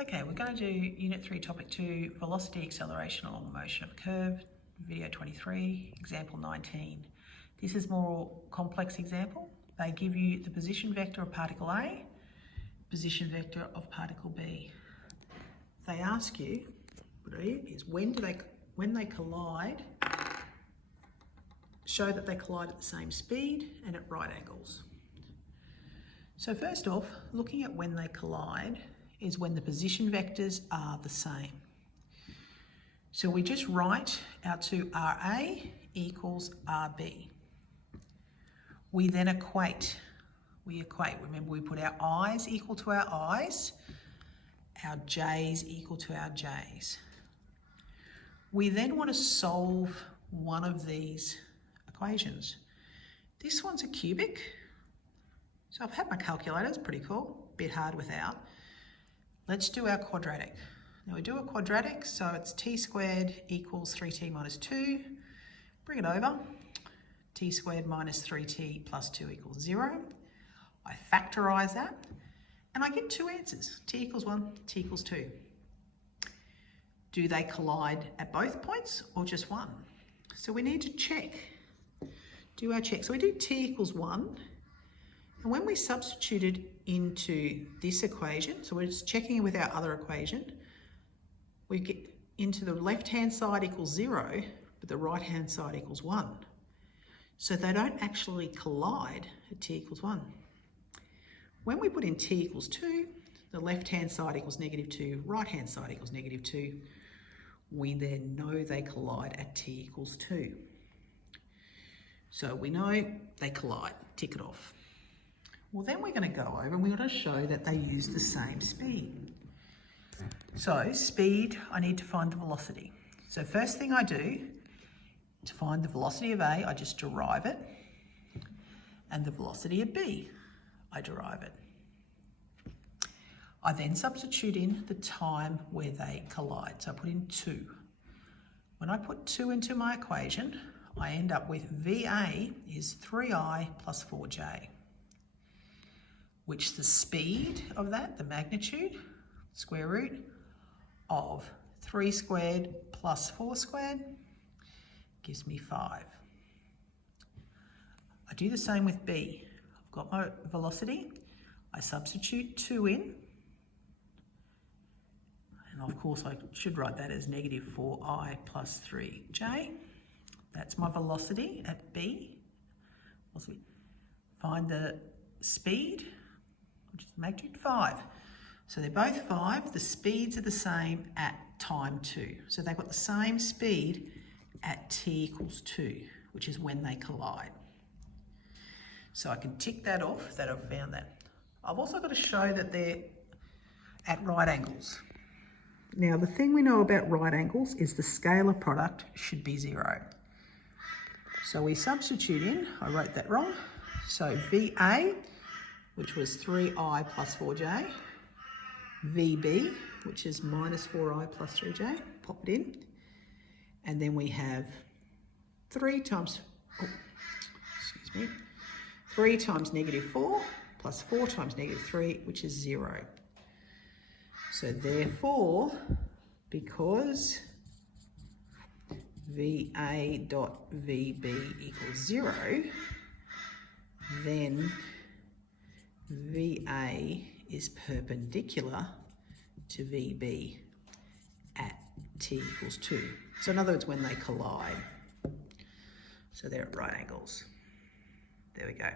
Okay, we're going to do Unit 3, Topic 2, Velocity Acceleration along the motion of a curve, Video 23, Example 19. This is a more complex example. They give you the position vector of particle A, position vector of particle B. They ask you, is when they collide, show that they collide at the same speed and at right angles. So first off, looking at when they collide is when the position vectors are the same. So we just write our two RA equals RB. We then equate. Remember, we put our I's equal to our I's, our J's equal to our J's. We then want to solve one of these equations. This one's a cubic. So I've had my calculator, it's pretty cool, bit hard without. Let's do our quadratic. Now we do a quadratic, so it's t squared equals 3t minus 2. Bring it over. T squared minus 3t plus 2 equals 0. I factorise that, and I get two answers. T equals 1, t equals 2. Do they collide at both points or just one? So we need to check. Do our check. So we do t equals 1. And when we substitute it into this equation, so we're just checking it with our other equation, we get into the left-hand side equals 0, but the right-hand side equals 1. So they don't actually collide at t equals 1. When we put in t equals 2, the left-hand side equals -2, right-hand side equals -2. We then know they collide at t equals 2. So we know they collide, tick it off. Well, then we're going to go over and we're going to show that they use the same speed. So speed, I need to find the velocity. So first thing I do, to find the velocity of A, I just derive it. And the velocity of B, I derive it. I then substitute in the time where they collide. So I put in 2. When I put 2 into my equation, I end up with VA is 3I plus 4J. Which the speed of that, the magnitude, square root of 3 squared plus 4 squared gives me 5. I do the same with B. I've got my velocity. I substitute 2 in. And of course I should write that as -4I plus 3J. That's my velocity at B. Find the speed, which is magnitude 5. So they're both 5. The speeds are the same at time 2. So they've got the same speed at t equals 2, which is when they collide. So I can tick that off, that I've found that. I've also got to show that they're at right angles. Now the thing we know about right angles is the scalar product should be 0. So we substitute in, I wrote that wrong, so VA, which was 3I plus 4J, VB, which is -4I plus 3J, pop it in, and then we have 3 times -4 plus 4 times -3, which is 0. So therefore, because VA dot VB equals 0, then VA is perpendicular to VB at t equals 2. So in other words, when they collide. So they're at right angles. There we go.